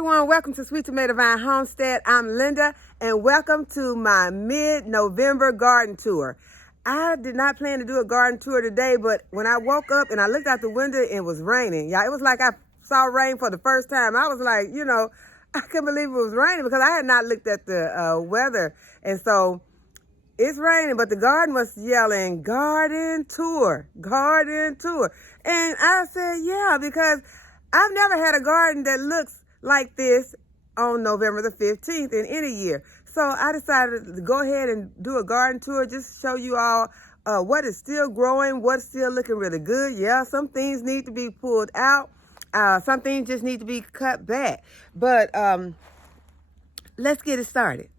everyone, welcome to Sweet Tomato Vine Homestead. I'm Linda and welcome to my mid-November garden tour. I did not plan to do a garden tour today, but when I woke up and I looked out the window, it was raining. Yeah, it was like I saw rain for the first time. I was like, I couldn't believe it was raining because I had not looked at the weather. And so it's raining, but the garden was yelling, garden tour, garden tour. And I said, yeah, because I've never had a garden that looks like this on November the 15th in any year. So I decided to go ahead and do a garden tour, just show you all what is still growing, what's still looking really good. Yeah, some things need to be pulled out. Some things just need to be cut back. But let's get it started.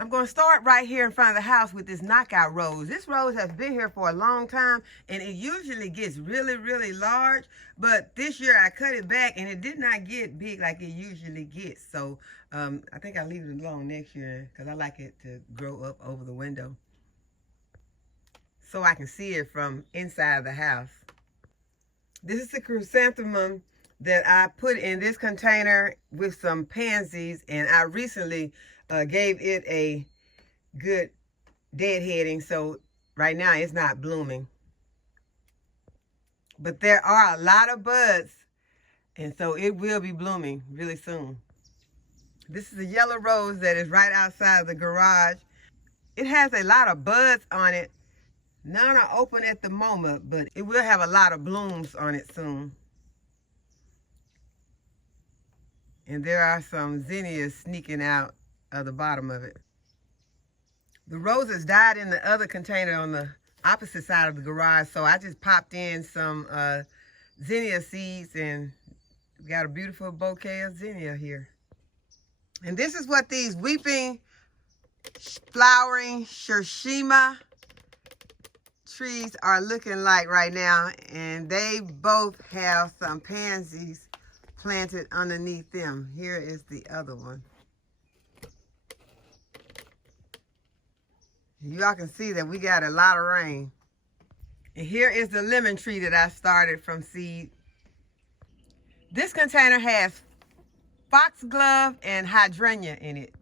I'm going to start right here in front of the house with this knockout rose. This rose has been here for a long time, and it usually gets really, really large. But this year I cut it back, and it did not get big like it usually gets. So I think I'll leave it alone next year because I like it to grow up over the window so I can see it from inside the house. This is the chrysanthemum that I put in this container with some pansies, and I recently gave it a good deadheading, so right now it's not blooming. But there are a lot of buds, and so it will be blooming really soon. This is a yellow rose that is right outside of the garage. It has a lot of buds on it. None are open at the moment, but it will have a lot of blooms on it soon. And there are some zinnias sneaking out of the bottom of it. The roses died in the other container on the opposite side of the garage, so I just popped in some zinnia seeds, and we got a beautiful bouquet of zinnia here. And this is what these weeping, flowering Shirshima trees are looking like right now, and they both have some pansies planted underneath them. Here is the other one. Y'all can see that we got a lot of rain. And here is the lemon tree that I started from seed. This container has foxglove and hydrangea in it.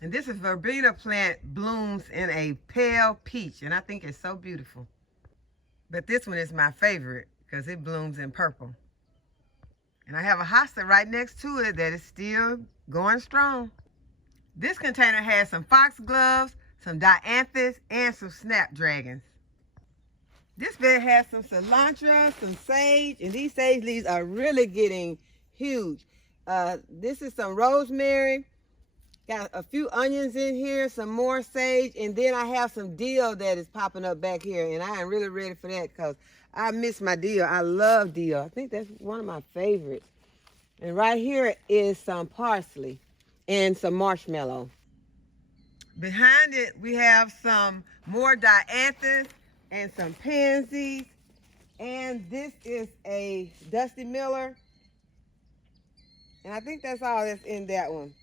And this is verbena plant, blooms in a pale peach, and I think it's so beautiful. But this one is my favorite because it blooms in purple. And I have a hosta right next to it that is still going strong. This container has some foxgloves, some dianthus, and some snapdragons. This bed has some cilantro, some sage, and these sage leaves are really getting huge. This is some rosemary. Got a few onions in here, some more sage, and then I have some dill that is popping up back here, and I am really ready for that because I miss my dill. I love dill. I think that's one of my favorites. And right here is some parsley and some marshmallow. Behind it, we have some more dianthus and some pansies. And this is a Dusty Miller. And I think that's all that's in that one.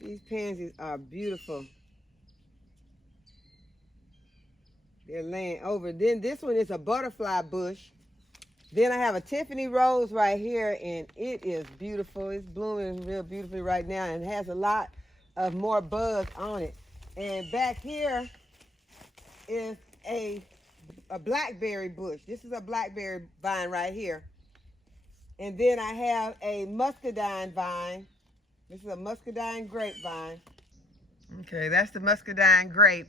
These pansies are beautiful. They're laying over. Then this one is a butterfly bush. Then I have a Tiffany rose right here, and it is beautiful. It's blooming real beautifully right now and has a lot of more buds on it. And back here is a blackberry bush. This is a blackberry vine right here. And then I have a muscadine vine. This is a muscadine grapevine. Okay, that's the muscadine grape.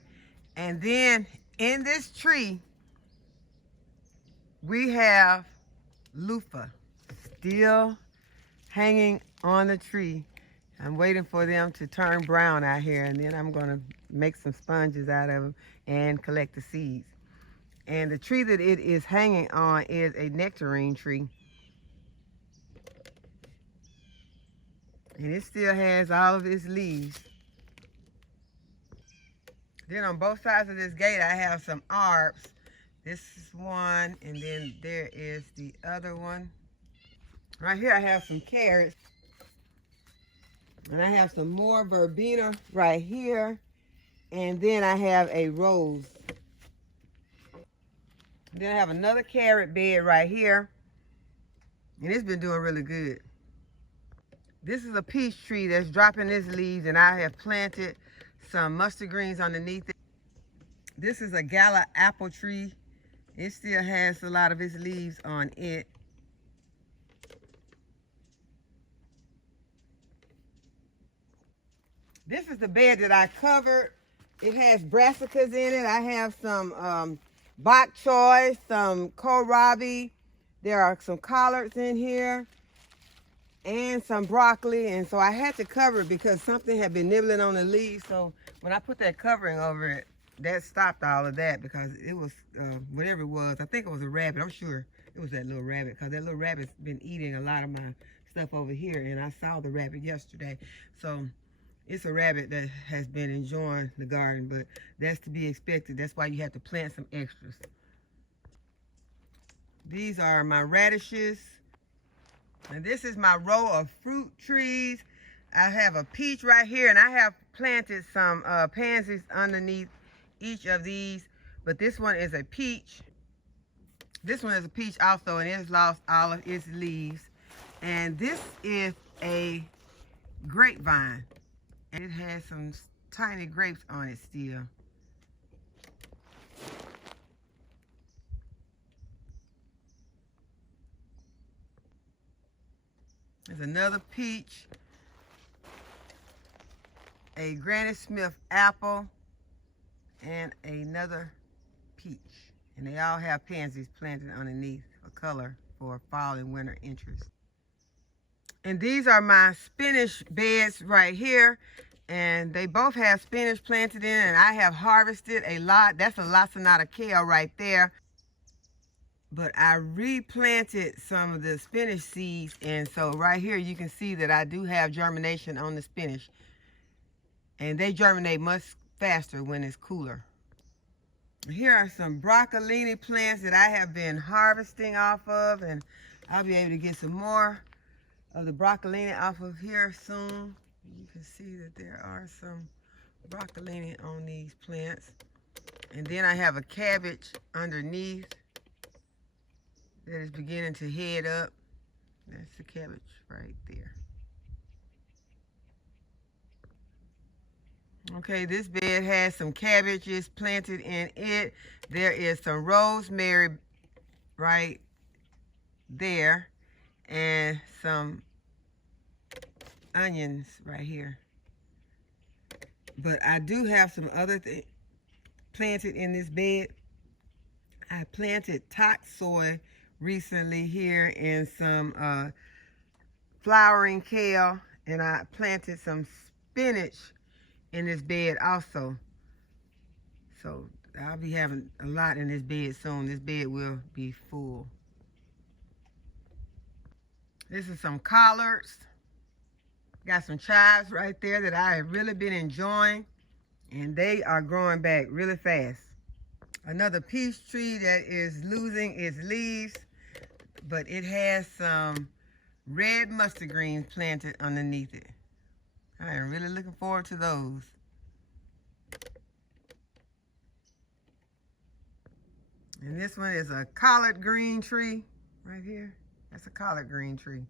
And then in this tree, we have loofah still hanging on the tree. I'm waiting for them to turn brown out here, and then I'm going to make some sponges out of them and collect the seeds. And the tree that it is hanging on is a nectarine tree. And it still has all of its leaves. Then on both sides of this gate, I have some arbs. This is one, and then there is the other one. Right here, I have some carrots. And I have some more verbena right here. And then I have a rose. Then I have another carrot bed right here. And it's been doing really good. This is a peach tree that's dropping its leaves, and I have planted some mustard greens underneath it. This is a gala apple tree. It still has a lot of its leaves on it. This is the bed that I covered. It has brassicas in it. I have some bok choy, some kohlrabi. There are some collards in here and some broccoli. And so I had to cover it because something had been nibbling on the leaves. So when I put that covering over it, that stopped all of that because it was, whatever it was, I think it was a rabbit. I'm sure it was that little rabbit because that little rabbit's been eating a lot of my stuff over here. And I saw the rabbit yesterday. So it's a rabbit that has been enjoying the garden, but that's to be expected. That's why you have to plant some extras. These are my radishes. And this is my row of fruit trees. I have a peach right here, and I have planted some pansies underneath each of these, but this one is a peach. This one is a peach also, and it has lost all of its leaves. And this is a grapevine, and it has some tiny grapes on it still. There's another peach, a Granny Smith apple, and another peach. And they all have pansies planted underneath for color for fall and winter interest. And these are my spinach beds right here. And they both have spinach planted in, and I have harvested a lot. That's a lacinato kale right there. But I replanted some of the spinach seeds, and so right here you can see that I do have germination on the spinach. And they germinate much faster when it's cooler. Here are some broccolini plants that I have been harvesting off of, and I'll be able to get some more of the broccolini off of here soon. You can see that there are some broccolini on these plants. And then I have a cabbage underneath that is beginning to head up. That's the cabbage right there. Okay, this bed has some cabbages planted in it. There is some rosemary right there and some onions right here. But I do have some other things planted in this bed. I planted top soy recently here and some flowering kale, and I planted some spinach in this bed also. So I'll be having a lot in this bed soon. This bed will be full. This is some collards. Got some chives right there that I have really been enjoying, and they are growing back really fast. Another peach tree that is losing its leaves, but it has some red mustard greens planted underneath it. I am really looking forward to those. And this one is a collard green tree right here. That's a collard green tree.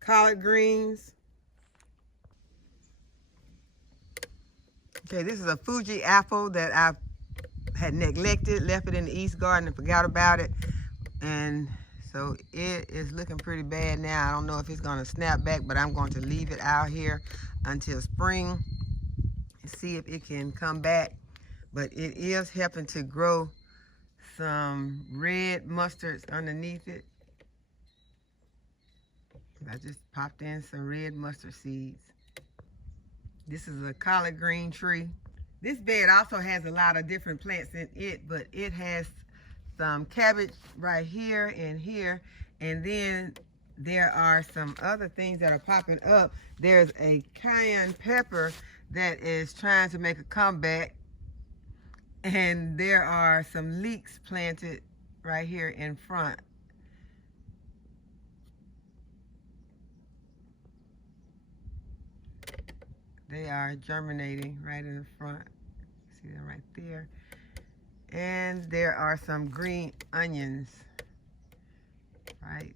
Collard greens. Okay, this is a Fuji apple that I had neglected, left it in the east garden and forgot about it. And so it is looking pretty bad now. I don't know if it's gonna snap back, but I'm going to leave it out here until spring and see if it can come back. But it is helping to grow some red mustards underneath it. I just popped in some red mustard seeds. This is a collard green tree. This bed also has a lot of different plants in it, but it has some cabbage right here and here. And then there are some other things that are popping up. There's a cayenne pepper that is trying to make a comeback. And there are some leeks planted right here in front. They are germinating right in the front. See them right there. And there are some green onions right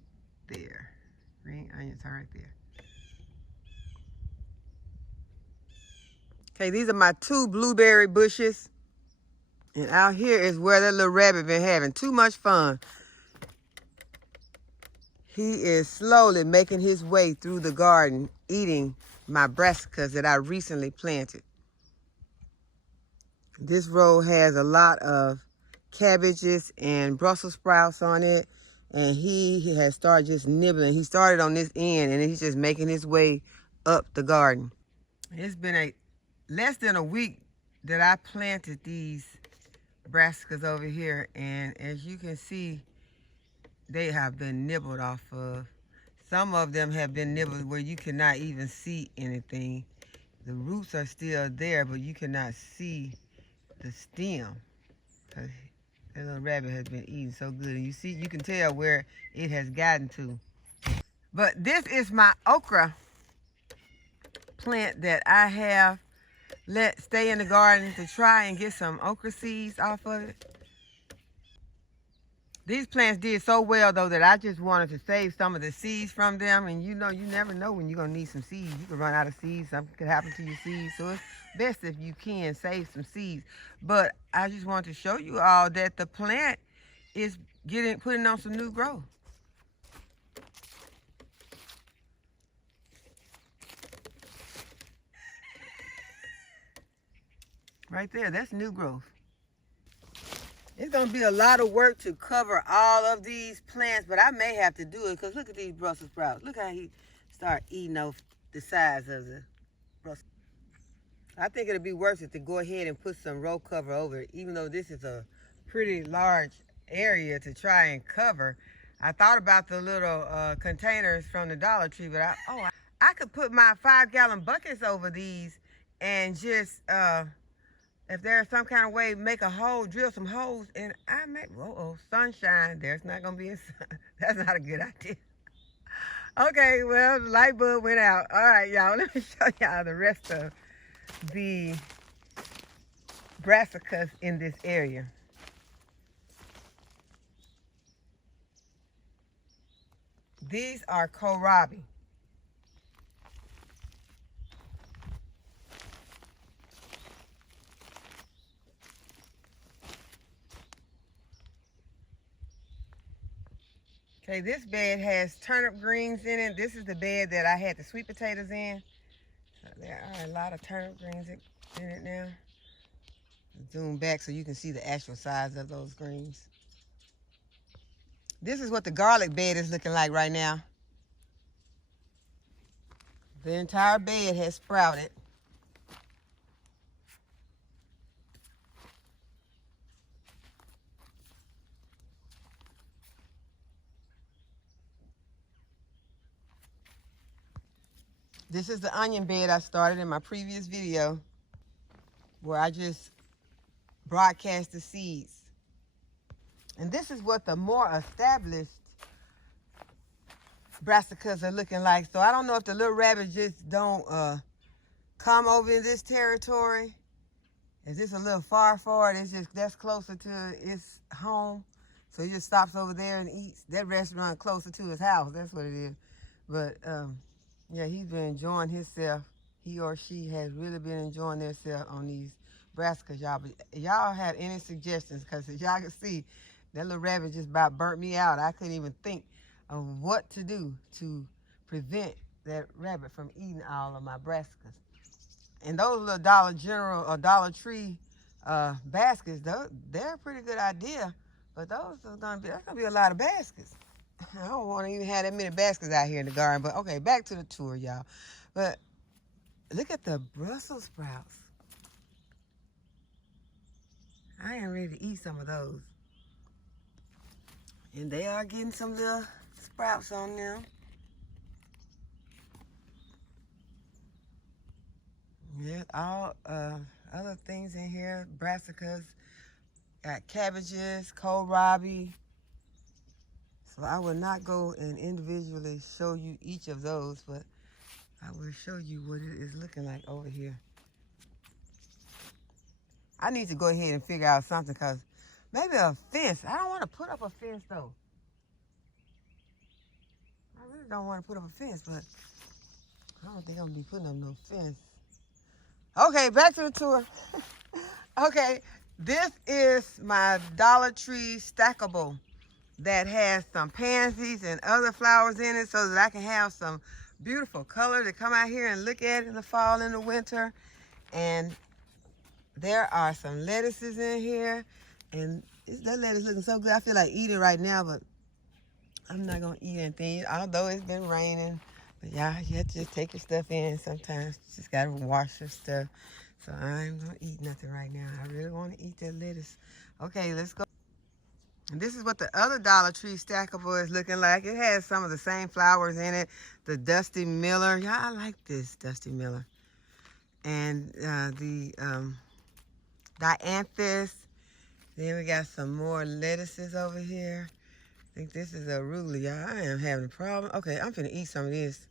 there. Green onions are right there. Okay, these are my 2 blueberry bushes. And out here is where that little rabbit been having too much fun. He is slowly making his way through the garden, eating my brassicas that I recently planted. This row has a lot of cabbages and Brussels sprouts on it. And he has started just nibbling. He started on this end and he's just making his way up the garden. It's been less than a week that I planted these brassicas over here. And as you can see, they have been nibbled off of. Some of them have been nibbled where you cannot even see anything. The roots are still there, but you cannot see the stem. Cause that little rabbit has been eating so good. And you can tell where it has gotten to. But this is my okra plant that I have let stay in the garden to try and get some okra seeds off of it. These plants did so well, though, that I just wanted to save some of the seeds from them. And you know, you never know when you're going to need some seeds. You could run out of seeds. Something could happen to your seeds. So it's best if you can save some seeds. But I just wanted to show you all that the plant is putting on some new growth. Right there, that's new growth. It's going to be a lot of work to cover all of these plants, but I may have to do it because look at these Brussels sprouts. Look how he start eating off the sides of the Brussels. I think it'll be worth it to go ahead and put some row cover over it, even though this is a pretty large area to try and cover. I thought about the little containers from the Dollar Tree, but I could put my 5-gallon buckets over these and just... if there's some kind of way, make a hole, drill some holes, and I make, sunshine. There's not going to be a sun. That's not a good idea. Okay, well, the light bulb went out. All right, y'all, let me show y'all the rest of the brassicas in this area. These are kohlrabi. Okay, this bed has turnip greens in it. This is the bed that I had the sweet potatoes in. So there are a lot of turnip greens in it now. Zoom back so you can see the actual size of those greens. This is what the garlic bed is looking like right now. The entire bed has sprouted. This is the onion bed I started in my previous video where I just broadcast the seeds. And this is what the more established brassicas are looking like. So I don't know if the little rabbit just don't come over in this territory. Is this a little far for it? That's closer to its home. So he just stops over there and eats. That restaurant closer to his house. That's what it is. But yeah, he's been enjoying himself. He or she has really been enjoying themselves on these brassicas, y'all. But y'all have any suggestions? Because as y'all can see, that little rabbit just about burnt me out. I couldn't even think of what to do to prevent that rabbit from eating all of my brassicas. And those little Dollar General or Dollar Tree baskets, they're a pretty good idea. But that's gonna be a lot of baskets. I don't want to even have that many baskets out here in the garden. But okay, back to the tour, y'all. But look at the Brussels sprouts. I am ready to eat some of those. And they are getting some little sprouts on them. Yeah, all other things in here. Brassicas, got cabbages, kohlrabi. So I will not go and individually show you each of those, but I will show you what it is looking like over here. I need to go ahead and figure out something because maybe a fence. I don't want to put up a fence though. really don't want to put up a fence, but I don't think I'm going to be putting up no fence. Okay, back to the tour. Okay, this is my Dollar Tree stackable that has some pansies and other flowers in it so that I can have some beautiful color to come out here and look at in the fall and the winter. And there are some lettuces in here, and that lettuce looking so good. I feel like eating right now, but I'm not gonna eat anything, although it's been raining. But yeah, you have to just take your stuff in sometimes. You just gotta wash your stuff. So I ain't gonna eat nothing right now. I really wanna eat that lettuce. Okay, let's go. And this is what the other Dollar Tree stackable is looking like. It has some of the same flowers in it. The Dusty Miller. Yeah, I like this Dusty Miller. And the Dianthus. Then we got some more lettuces over here. I think this is arugula, y'all. I am having a problem. Okay, I'm finna eat some of this.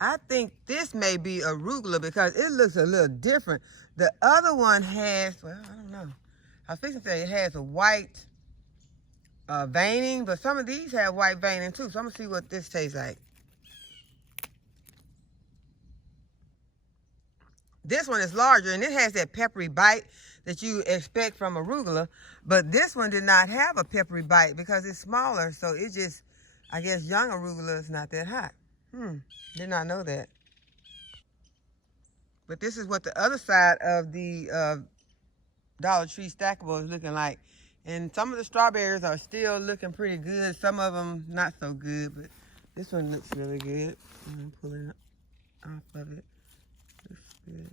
I think this may be arugula because it looks a little different. The other one has, well, I don't know. I was fixing to say it has a white veining, but some of these have white veining too. So I'm gonna see what this tastes like. This one is larger and it has that peppery bite that you expect from arugula, but this one did not have a peppery bite because it's smaller. So it just, I guess young arugula is not that hot. Did not know that. But this is what the other side of the Dollar Tree stackable is looking like. And some of the strawberries are still looking pretty good. Some of them not so good, but this one looks really good. I'm pulling it off of it. Looks good.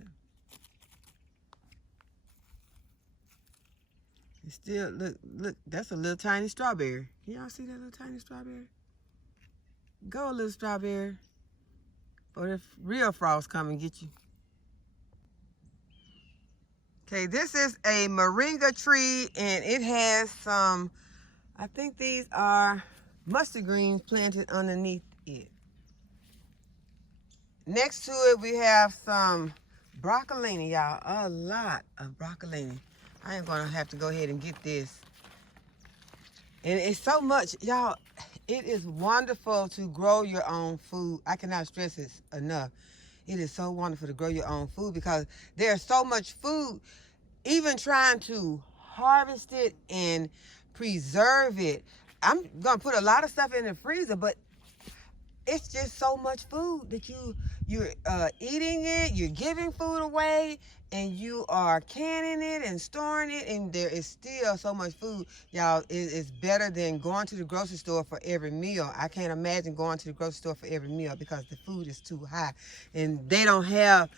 It still, look, that's a little tiny strawberry. Can y'all see that little tiny strawberry? Go, little strawberry. Or if real frost come and get you. Okay, this is a moringa tree, and it has some, I think these are mustard greens planted underneath it. Next to it, we have some broccolini, y'all. A lot of broccolini. I am going to have to go ahead and get this. And it's so much, y'all, it is wonderful to grow your own food. I cannot stress this enough. It is so wonderful to grow your own food because there's so much food. Even trying to harvest it and preserve it. I'm going to put a lot of stuff in the freezer, but it's just so much food that you're eating it, you're giving food away, and you are canning it and storing it, and there is still so much food. Y'all, it's better than going to the grocery store for every meal. I can't imagine going to the grocery store for every meal because the food is too high, and they don't have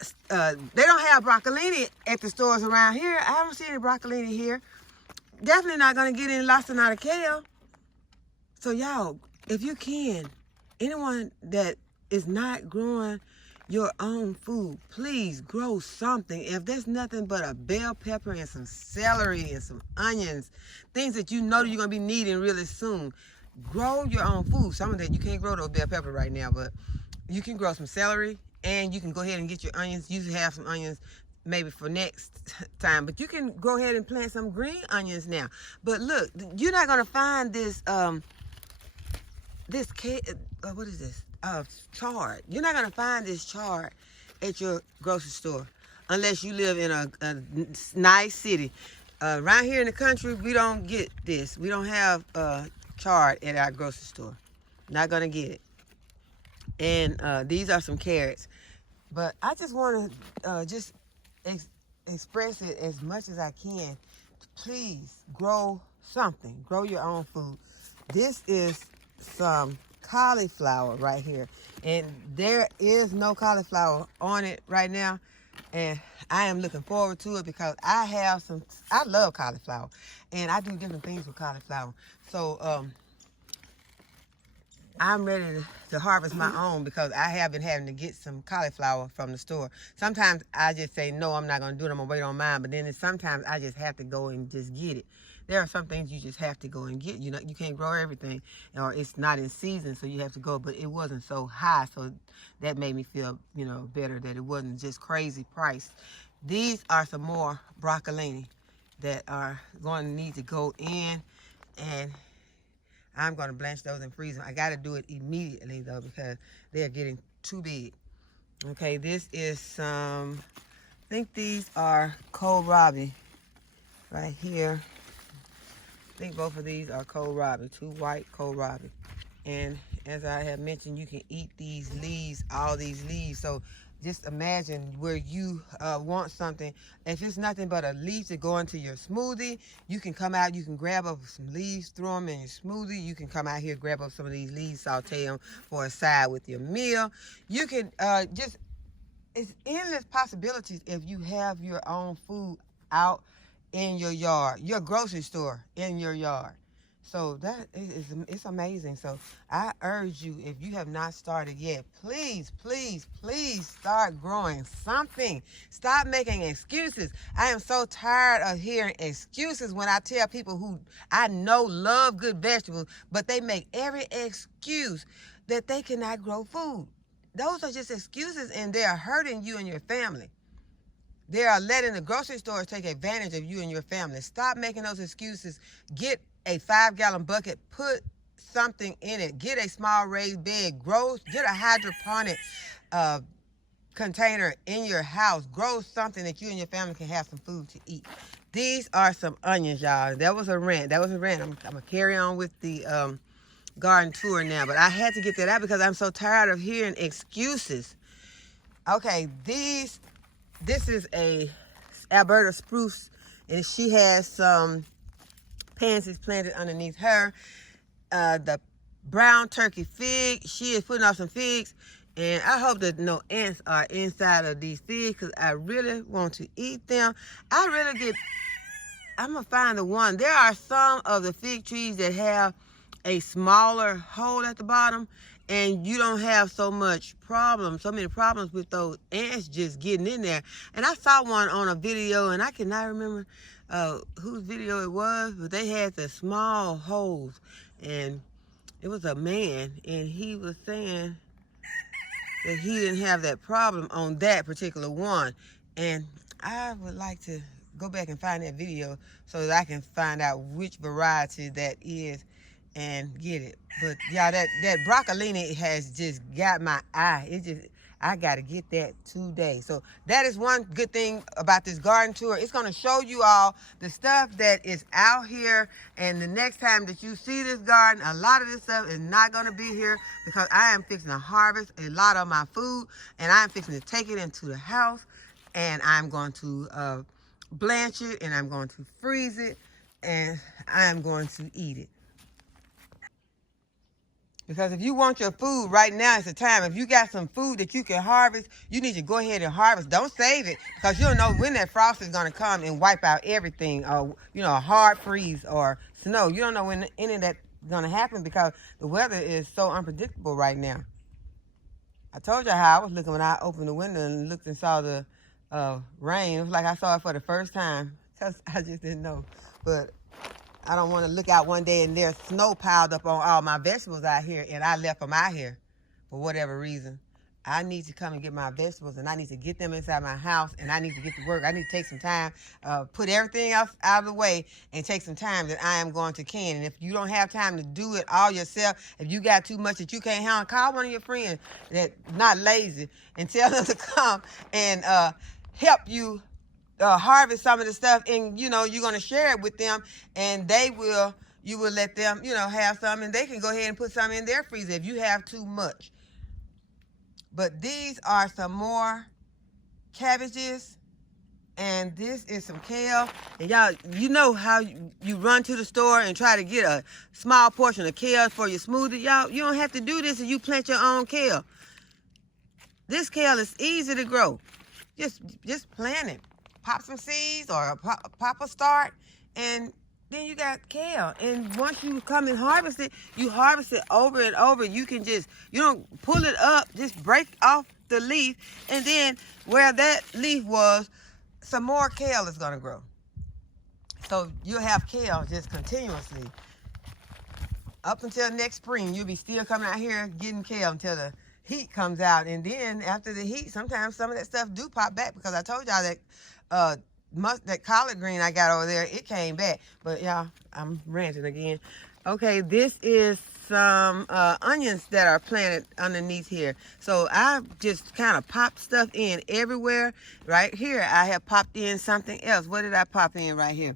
broccolini at the stores around here. I haven't seen any broccolini here. Definitely not gonna get any lacinato kale. So y'all, if you can, anyone that is not growing your own food, please grow something. If there's nothing but a bell pepper and some celery and some onions, things that you know that you're gonna be needing really soon, grow your own food. Some of that you can't grow those bell pepper right now, but you can grow some celery, and you can go ahead and get your onions. You have some onions maybe for next time, but you can go ahead and plant some green onions now. But look, you're not gonna find this what is this? Chard. You're not gonna find this chard at your grocery store unless you live in a nice city. Around here in the country, we don't get this. We don't have chard at our grocery store. Not gonna get it. And these are some carrots. But I just want to just express it as much as I can. Please grow something. Grow your own food. This is some cauliflower right here. And there is no cauliflower on it right now. And I am looking forward to it because I love cauliflower. And I do different things with cauliflower. So, I'm ready to harvest my own because I have been having to get some cauliflower from the store. Sometimes I just say, no, I'm not going to do it. I'm going to wait on mine. But then sometimes I just have to go and just get it. There are some things you just have to go and get. You know, you can't grow everything, or it's not in season, so you have to go. But it wasn't so high, so that made me feel, you know, better that it wasn't just crazy price. These are some more broccolini that are going to need to go in, and I'm going to blanch those and freeze them. I got to do it immediately, though, because they're getting too big. Okay, this is some, I think these are kohlrabi right here. I think both of these are kohlrabi, 2 white kohlrabi. And as I have mentioned, you can eat these leaves, all these leaves. So just imagine where you want something. If it's nothing but a leaf to go into your smoothie, you can come out, you can grab up some leaves, throw them in your smoothie. You can come out here, grab up some of these leaves, saute them for a side with your meal. You can it's endless possibilities if you have your own food out in your yard, your grocery store in your yard. So that is, it's amazing. So I urge you, if you have not started yet, please, please, please start growing something. Stop making excuses. I am so tired of hearing excuses when I tell people who I know love good vegetables, but they make every excuse that they cannot grow food. Those are just excuses, and they are hurting you and your family. They are letting the grocery stores take advantage of you and your family. Stop making those excuses. Get a 5-gallon bucket, put something in it. Get a small raised bed. Get a hydroponic container in your house. Grow something that you and your family can have some food to eat. These are some onions, y'all. That was a rant. I'm going to carry on with the garden tour now, but I had to get that out because I'm so tired of hearing excuses. Okay, this is a Alberta spruce, and she has some pansies planted underneath her. The brown turkey fig, she is putting off some figs, and I hope that no ants are inside of these figs because I really want to eat them. I'm gonna find the one. There are some of the fig trees that have a smaller hole at the bottom, and you don't have so many problems with those ants just getting in there. And I saw one on a video, and I cannot remember whose video it was, but they had the small holes, and it was a man, and he was saying that he didn't have that problem on that particular one. And I would like to go back and find that video so that I can find out which variety that is and get it. But y'all, that broccolini has just got my eye. I gotta get that today. So that is one good thing about this garden tour. It's gonna show you all the stuff that is out here, and the next time that you see this garden, a lot of this stuff is not gonna be here because I am fixing to harvest a lot of my food, and I'm fixing to take it into the house, and I'm going to blanch it, and I'm going to freeze it, and I'm going to eat it. Because if you want your food right now, it's the time. If you got some food that you can harvest, you need to go ahead and harvest. Don't save it, because you don't know when that frost is going to come and wipe out everything, or a hard freeze or snow. You don't know when any of that's going to happen because the weather is so unpredictable right now. I told you how I was looking when I opened the window and looked and saw the rain. It was like I saw it for the first time. I just didn't know. But I don't want to look out one day and there's snow piled up on all my vegetables out here, and I left them out here for whatever reason. I need to come and get my vegetables, and I need to get them inside my house, and I need to get to work. I need to take some time, put everything else out of the way, and take some time that I am going to can. And if you don't have time to do it all yourself, if you got too much that you can't handle, call one of your friends that's not lazy and tell them to come and help you harvest some of the stuff, and you're going to share it with them, and you will let them have some, and they can go ahead and put some in their freezer if you have too much. But these are some more cabbages, and this is some kale. And y'all, you know how you run to the store and try to get a small portion of kale for your smoothie. Y'all, you don't have to do this if you plant your own kale. This kale is easy to grow. Just plant it. Pop some seeds or pop a start, and then you got kale. And once you come and harvest it, you harvest it over and over. You can you don't pull it up, just break off the leaf, and then where that leaf was, some more kale is going to grow. So you'll have kale just continuously. Up until next spring, you'll be still coming out here getting kale until the heat comes out. And then after the heat, sometimes some of that stuff do pop back, because I told y'all that that collard green I got over there, it came back. But y'all, I'm ranting again. Okay, this is some onions that are planted underneath here. So I just kind of pop stuff in everywhere. Right here, I have popped in something else. What did I pop in right here?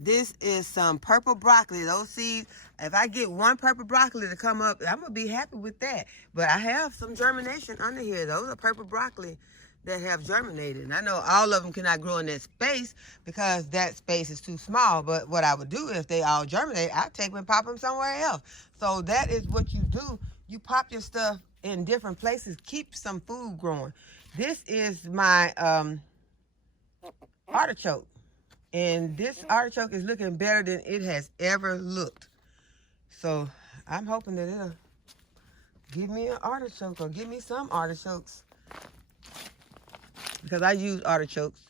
This is some purple broccoli. Those seeds, if I get one purple broccoli to come up, I'm going to be happy with that. But I have some germination under here. Those are purple broccoli that have germinated. And I know all of them cannot grow in that space because that space is too small. But what I would do if they all germinate, I'd take them and pop them somewhere else. So that is what you do. You pop your stuff in different places. Keep some food growing. This is my artichoke. And this artichoke is looking better than it has ever looked. So I'm hoping that it'll give me an artichoke or give me some artichokes. Because I use artichokes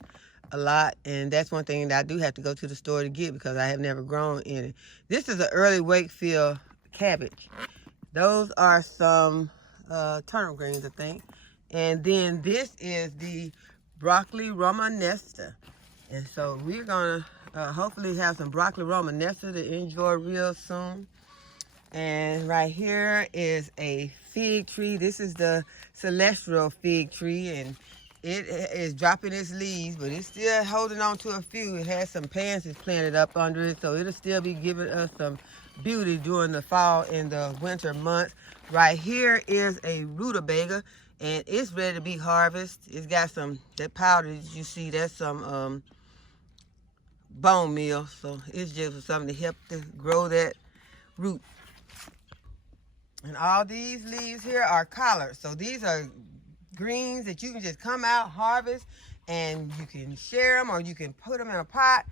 a lot. And that's one thing that I do have to go to the store to get because I have never grown any. This is an early Wakefield cabbage. Those are some turnip greens, I think. And then this is the broccoli romanesca. And so we're going to hopefully have some broccoli romanesca to enjoy real soon. And right here is a fig tree. This is the celestial fig tree. And it is dropping its leaves, but it's still holding on to a few. It has some pansies planted up under it. So it'll still be giving us some beauty during the fall and the winter months. Right here is a rutabaga. And it's ready to be harvested. It's got some, that powder that you see, that's some bone meal, so it's just something to help to grow that root. And all these leaves here are collards, so these are greens that you can just come out, harvest, and you can share them or you can put them in a pot.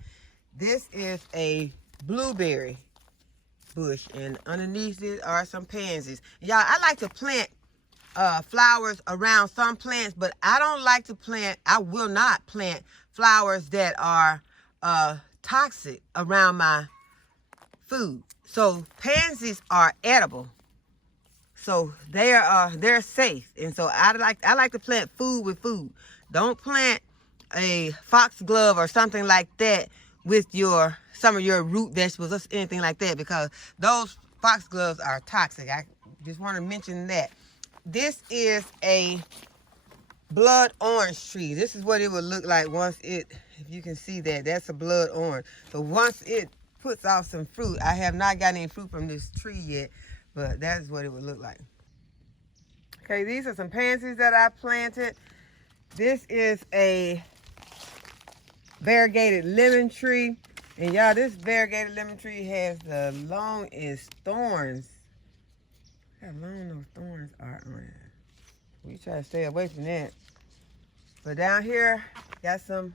This is a blueberry bush, and underneath it are some pansies. Y'all, I like to plant flowers around some plants, but I don't like to plant, I will not plant flowers that are toxic around my food. So pansies are edible, so they're safe, and so I like to plant food with food. Don't plant a foxglove or something like that with some of your root vegetables or anything like that, because those foxgloves are toxic. I just want to mention that. This is a blood orange tree. This is what it would look like once it, if you can see that, that's a blood orange. So once it puts off some fruit, I have not gotten any fruit from this tree yet, but that's what it would look like. Okay, these are some pansies that I planted. This is a variegated lemon tree. And y'all, this variegated lemon tree has the longest thorns. Look how long those thorns are on it. We try to stay away from that. But down here, got some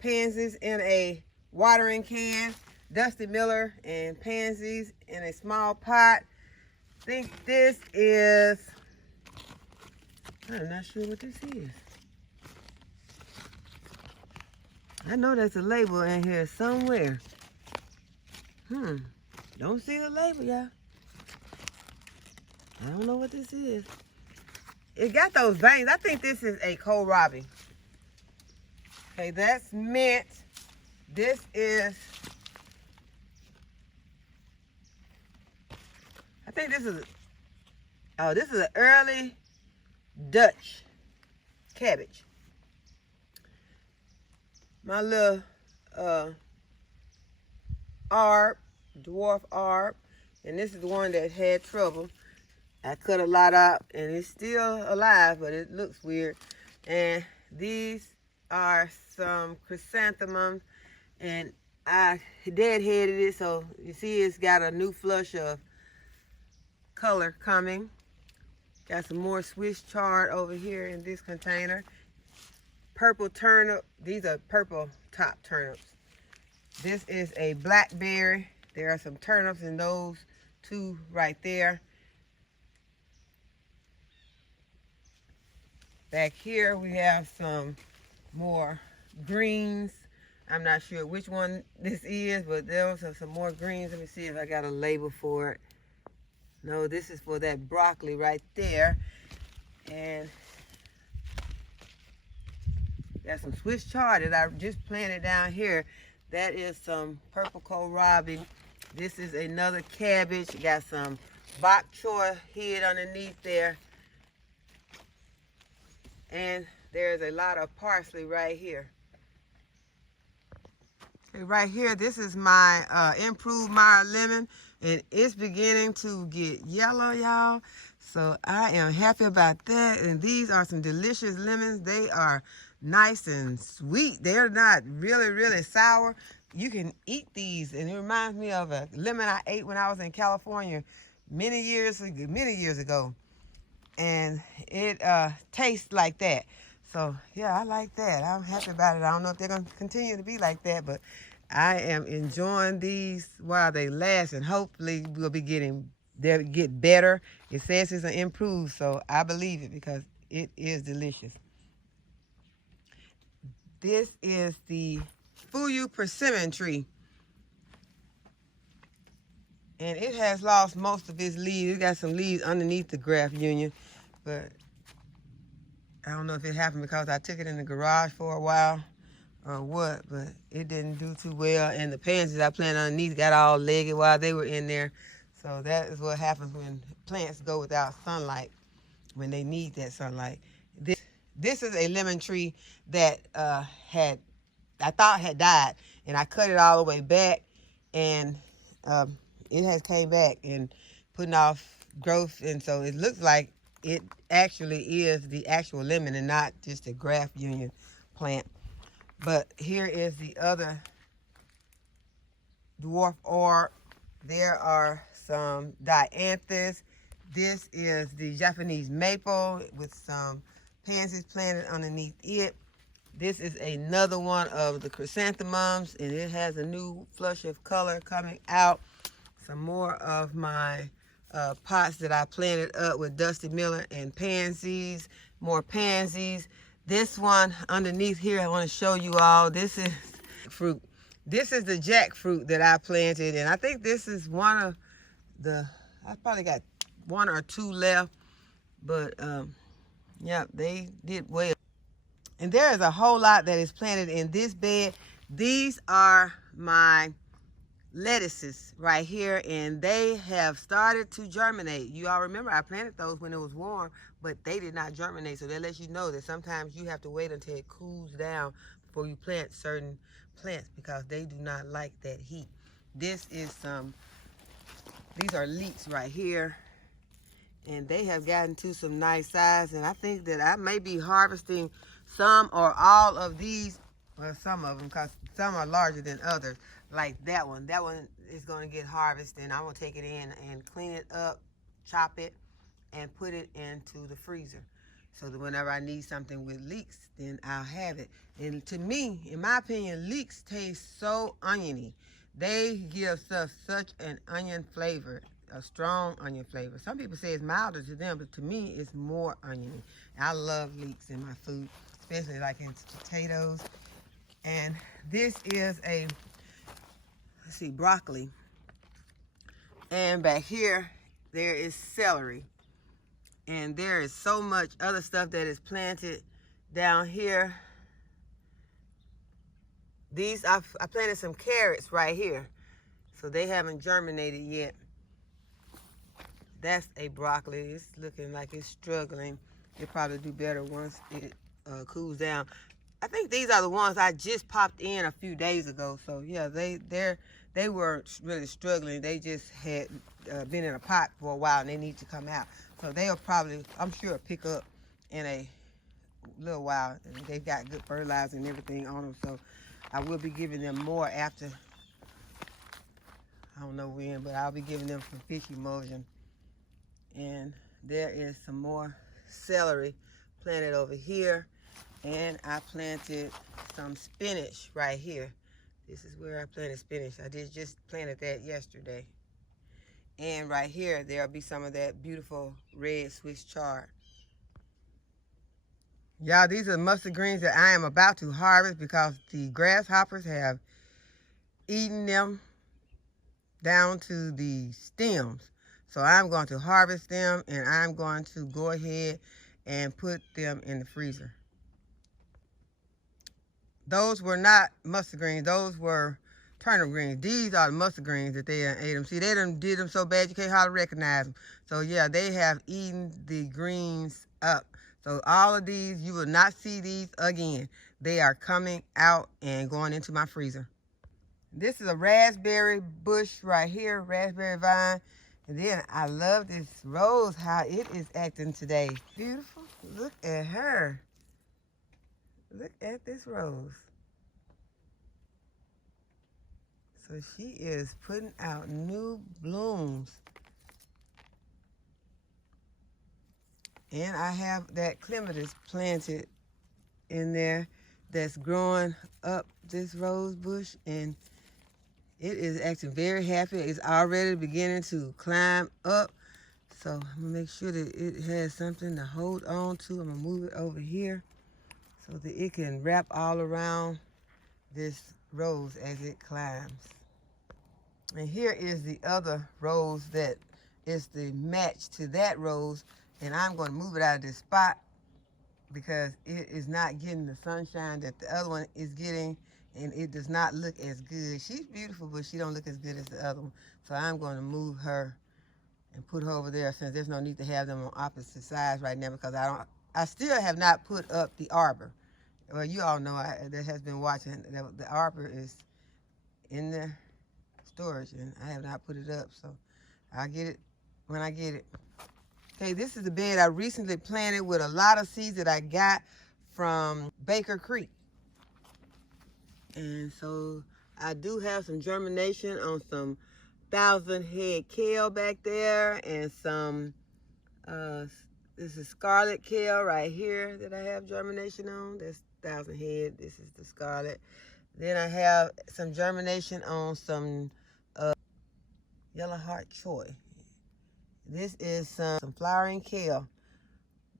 pansies in a watering can. Dusty Miller and pansies in a small pot. I think this is, I'm not sure what this is. I know there's a label in here somewhere. Don't see the label, y'all. I don't know what this is. It got those veins. I think this is a kohlrabi. Okay, that's mint. This is, I think this is, this is an early Dutch cabbage. My little dwarf arb, and this is the one that had trouble. I cut a lot out, and it's still alive, but it looks weird. And these are some chrysanthemums, and I deadheaded it, so you see it's got a new flush of color coming. Got some more Swiss chard over here in this container. Purple turnip. These are purple top turnips. This is a blackberry. There are some turnips in those two right there. Back here we have some more greens. I'm not sure which one this is, but those are some more greens. Let me see if I got a label for it. No, this is for that broccoli right there. And got some Swiss chard that I just planted down here. That is some purple kohlrabi. This is another cabbage. Got some bok choy hid underneath there. And there's a lot of parsley right here. Right here, this is my improved Meyer lemon, and it's beginning to get yellow, y'all. So I am happy about that. And these are some delicious lemons. They are nice and sweet. They're not really, really sour. You can eat these, and it reminds me of a lemon I ate when I was in California many years ago. And it tastes like that. So yeah, I like that. I'm happy about it. I don't know if they're going to continue to be like that, but I am enjoying these while they last, and hopefully they'll get better. It says it's an improved, so I believe it because it is delicious. This is the Fuyu persimmon tree, and it has lost most of its leaves. It got some leaves underneath the graft union, but I don't know if it happened because I took it in the garage for a while or what, but it didn't do too well. And the pansies I planted underneath got all leggy while they were in there. So that is what happens when plants go without sunlight, when they need that sunlight. This is a lemon tree that I thought had died, and I cut it all the way back, and it has came back and putting off growth, and so it looks like it actually is the actual lemon and not just a graft union plant. But here is the other dwarf orb. There are some dianthus. This is the Japanese maple with some pansies planted underneath it. This is another one of the chrysanthemums, and it has a new flush of color coming out. Some more of my pots that I planted up with Dusty Miller and pansies, more pansies. This one underneath here, I want to show you all. This is fruit. This is the jackfruit that I planted, and I think this is one of the, I probably got one or two left, but yeah, they did well. And there is a whole lot that is planted in this bed. These are my lettuces right here, and they have started to germinate. You all remember I planted those when it was warm, but they did not germinate. So that lets you know that sometimes you have to wait until it cools down before you plant certain plants because they do not like that heat. This is these are leeks right here, and they have gotten to some nice size, and I think that I may be harvesting some or all of these, well, some of them, because some are larger than others. Like that one is going to get harvested, and I'm going to take it in and clean it up, chop it, and put it into the freezer, so that whenever I need something with leeks, then I'll have it. And to me, in my opinion, leeks taste so oniony. They give stuff such an onion flavor, a strong onion flavor. Some people say it's milder to them, but to me, it's more oniony. I love leeks in my food, especially like in potatoes. And this is a, let's see, broccoli. And back here, there is celery. And there is so much other stuff that is planted down here. These, I planted some carrots right here. So they haven't germinated yet. That's a broccoli. It's looking like it's struggling. It'll probably do better once it cools down. I think these are the ones I just popped in a few days ago. So yeah, they were really struggling. They just had been in a pot for a while, and they need to come out. So they'll probably, I'm sure, pick up in a little while. And they've got good fertilizer and everything on them. So I will be giving them more after, I don't know when, but I'll be giving them some fish emulsion. And there is some more celery planted over here. And I planted some spinach right here. This is where I planted spinach. I just planted that yesterday. And right here, there'll be some of that beautiful red Swiss chard. Y'all, these are mustard greens that I am about to harvest because the grasshoppers have eaten them down to the stems. So I'm going to harvest them, and I'm going to go ahead and put them in the freezer. Those were not mustard greens. Those were turnip greens. These are the mustard greens that they ate them. See, they done did them so bad you can't hardly recognize them. So yeah, they have eaten the greens up. So all of these, you will not see these again. They are coming out and going into my freezer. This is a raspberry bush right here, raspberry vine. And then I love this rose, how it is acting today. Beautiful. Look at her. Look at this rose. So she is putting out new blooms. And I have that clematis planted in there that's growing up this rose bush, and it is acting very happy. It's already beginning to climb up. So I'm gonna make sure that it has something to hold on to. I'm gonna move it over here so that it can wrap all around this rose as it climbs. And here is the other rose that is the match to that rose. And I'm going to move it out of this spot because it is not getting the sunshine that the other one is getting. And it does not look as good. She's beautiful, but she don't look as good as the other one. So I'm going to move her and put her over there, since there's no need to have them on opposite sides right now, because I still have not put up the arbor. Well, you all know that has been watching, the arbor is in the storage, and I have not put it up, so I'll get it when I get it. Okay, this is the bed I recently planted with a lot of seeds that I got from Baker Creek. And so I do have some germination on some 1,000-head kale back there, and some, this is scarlet kale right here that I have germination on. That's 1,000-head. This is the scarlet. Then I have some germination on some yellow heart choy. This is some flowering kale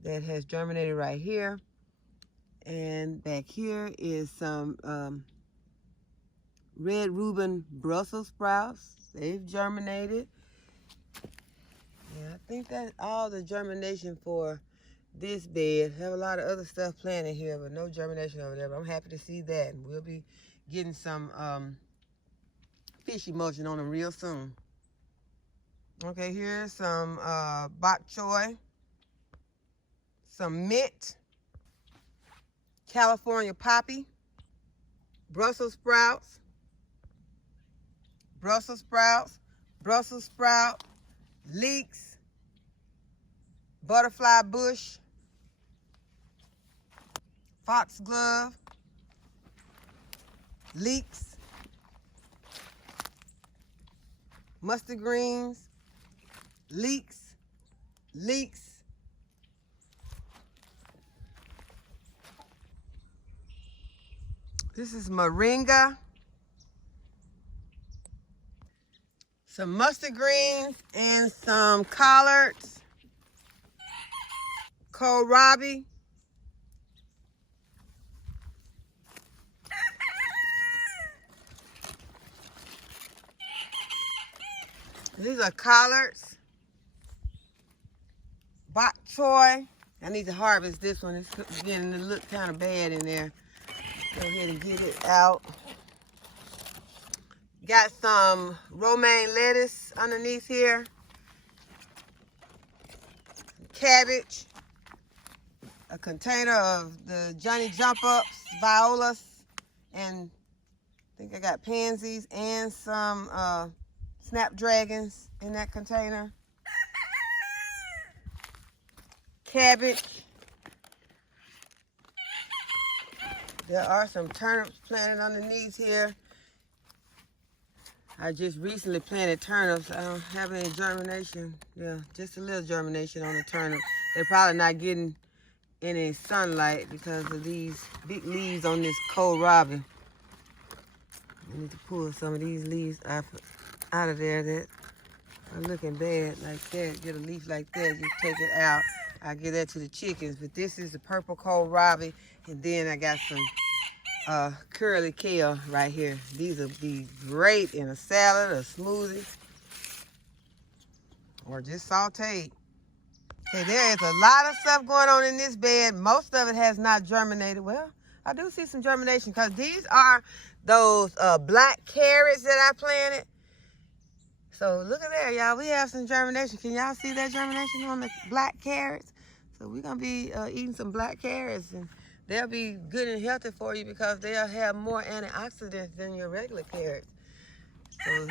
that has germinated right here. And back here is some red Reuben Brussels sprouts. They've germinated. Yeah, I think that's all the germination for this bed. I have a lot of other stuff planted here, but no germination over there. But I'm happy to see that. And we'll be getting some fish emulsion on them real soon. Okay, here's some bok choy, some mint, California poppy, Brussels sprouts, Brussels sprouts, Brussels sprout, leeks, butterfly bush, foxglove, leeks, mustard greens, leeks, this is moringa, some mustard greens, and some collards, kohlrabi, these are collards, bok choy. I need to harvest this one. It's beginning to look kind of bad in there. Go ahead and get it out. Got some romaine lettuce underneath here. Cabbage. A container of the Johnny Jump Ups, violas. And I think I got pansies and some snapdragons in that container. Cabbage. There are some turnips planted underneath here. I just recently planted turnips. I don't have any germination. Yeah, just a little germination on the turnip. They're probably not getting any sunlight because of these big leaves on this kohlrabi. I need to pull some of these leaves out of there that are looking bad like that. Get a leaf like that, you take it out. I give that to the chickens. But this is the purple kohlrabi, and then I got some curly kale right here. These will be great in a salad, a smoothie, or just sauteed. Okay, there is a lot of stuff going on in this bed. Most of it has not germinated. Well, I do see some germination because these are those black carrots that I planted. So look at there, y'all. We have some germination. Can y'all see that germination on the black carrots? So we're going to be eating some black carrots, and they'll be good and healthy for you because they'll have more antioxidants than your regular carrots. So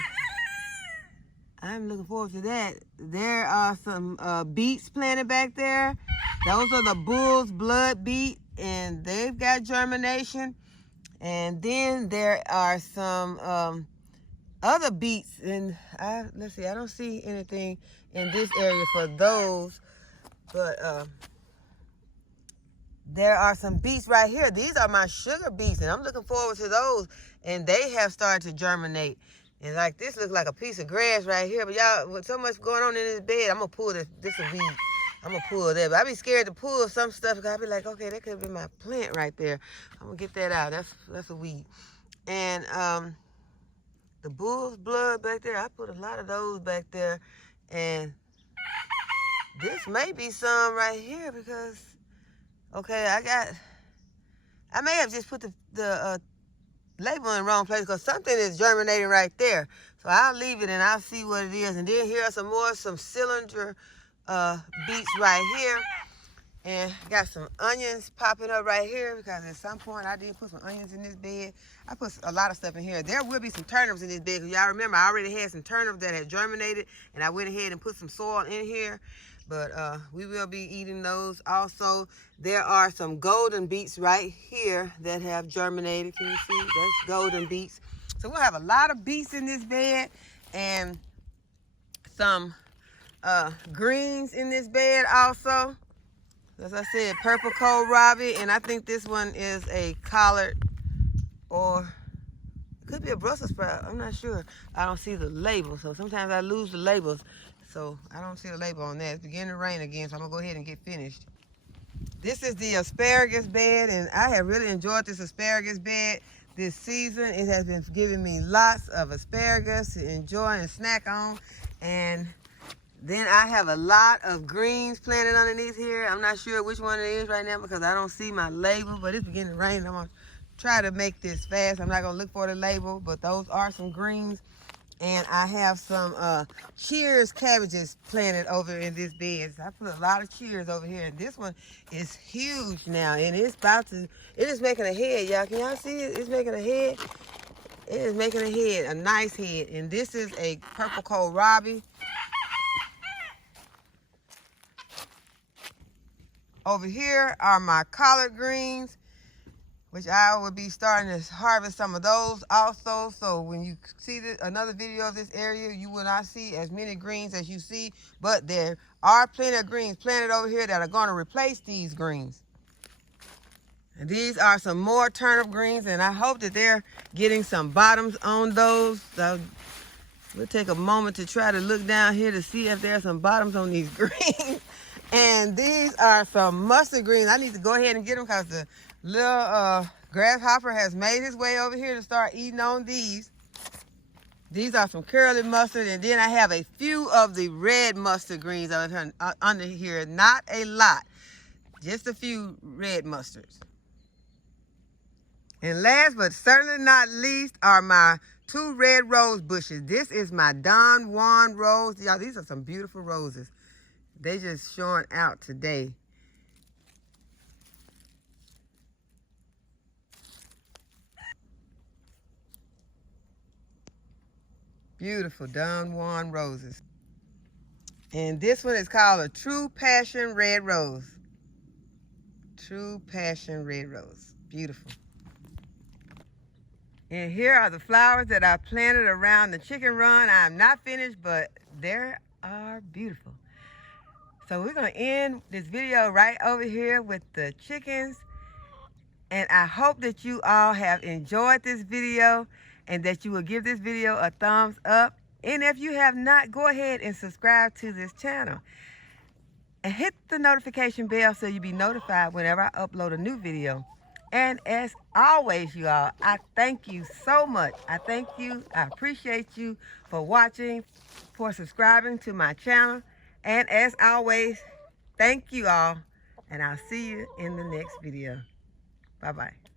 I'm looking forward to that. There are some beets planted back there. Those are the bull's blood beet, and they've got germination. And then there are some other beets, and let's see, I don't see anything in this area for those, but there are some beets right here. These are my sugar beets, and I'm looking forward to those, and they have started to germinate. And like this looks like a piece of grass right here, but y'all, with so much going on in this bed, I'm gonna pull this a weed. I'm gonna pull that, but I be scared to pull some stuff because I be like, okay, that could be my plant right there. I'm gonna get that out. That's a weed. And the bull's blood back there, I put a lot of those back there, and this may be some right here because, okay, I may have just put the label in the wrong place because something is germinating right there. So I'll leave it and I'll see what it is. And then here are some cylinder beets right here. And got some onions popping up right here because at some point I did put some onions in this bed. I put a lot of stuff in here. There will be some turnips in this bed because y'all remember I already had some turnips that had germinated, and I went ahead and put some soil in here. But we will be eating those also. There are some golden beets right here that have germinated. Can you see? That's golden beets. So we'll have a lot of beets in this bed and some greens in this bed also. As I said, purple kohlrabi, and I think this one is a collard, or it could be a Brussels sprout. I'm not sure. I don't see the label, so sometimes I lose the labels. So I don't see a label on that. It's beginning to rain again, so I'm gonna go ahead and get finished. This is the asparagus bed, and I have really enjoyed this asparagus bed this season. It has been giving me lots of asparagus to enjoy and snack on, and then I have a lot of greens planted underneath here. I'm not sure which one it is right now because I don't see my label, but it's beginning to rain. I'm going to try to make this fast. I'm not going to look for the label, but those are some greens. And I have some cheers cabbages planted over in this bed. So I put a lot of cheers over here. And this one is huge now, and it is making a head, y'all. Can y'all see it? It's making a head. It is making a head, a nice head. And this is a purple kohlrabi. Over here are my collard greens, which I will be starting to harvest some of those also. So when you see another video of this area, you will not see as many greens as you see, but there are plenty of greens planted over here that are going to replace these greens. And these are some more turnip greens, and I hope that they're getting some bottoms on those. So we'll take a moment to try to look down here to see if there's some bottoms on these greens. And these are some mustard greens. I need to go ahead and get them because the little grasshopper has made his way over here to start eating on these. These are some curly mustard. And then I have a few of the red mustard greens under here. Not a lot. Just a few red mustards. And last but certainly not least are my 2 red rose bushes. This is my Don Juan rose. Y'all, these are some beautiful roses. They just showing out today. Beautiful Don Juan roses. And this one is called a True Passion Red Rose. True Passion Red Rose. Beautiful. And here are the flowers that I planted around the chicken run. I'm not finished, but they are beautiful. So we're going to end this video right over here with the chickens. And I hope that you all have enjoyed this video and that you will give this video a thumbs up. And if you have not, go ahead and subscribe to this channel. And hit the notification bell so you'll be notified whenever I upload a new video. And as always, you all, I thank you so much. I thank you. I appreciate you for watching, for subscribing to my channel. And as always, thank you all, and I'll see you in the next video. Bye-bye.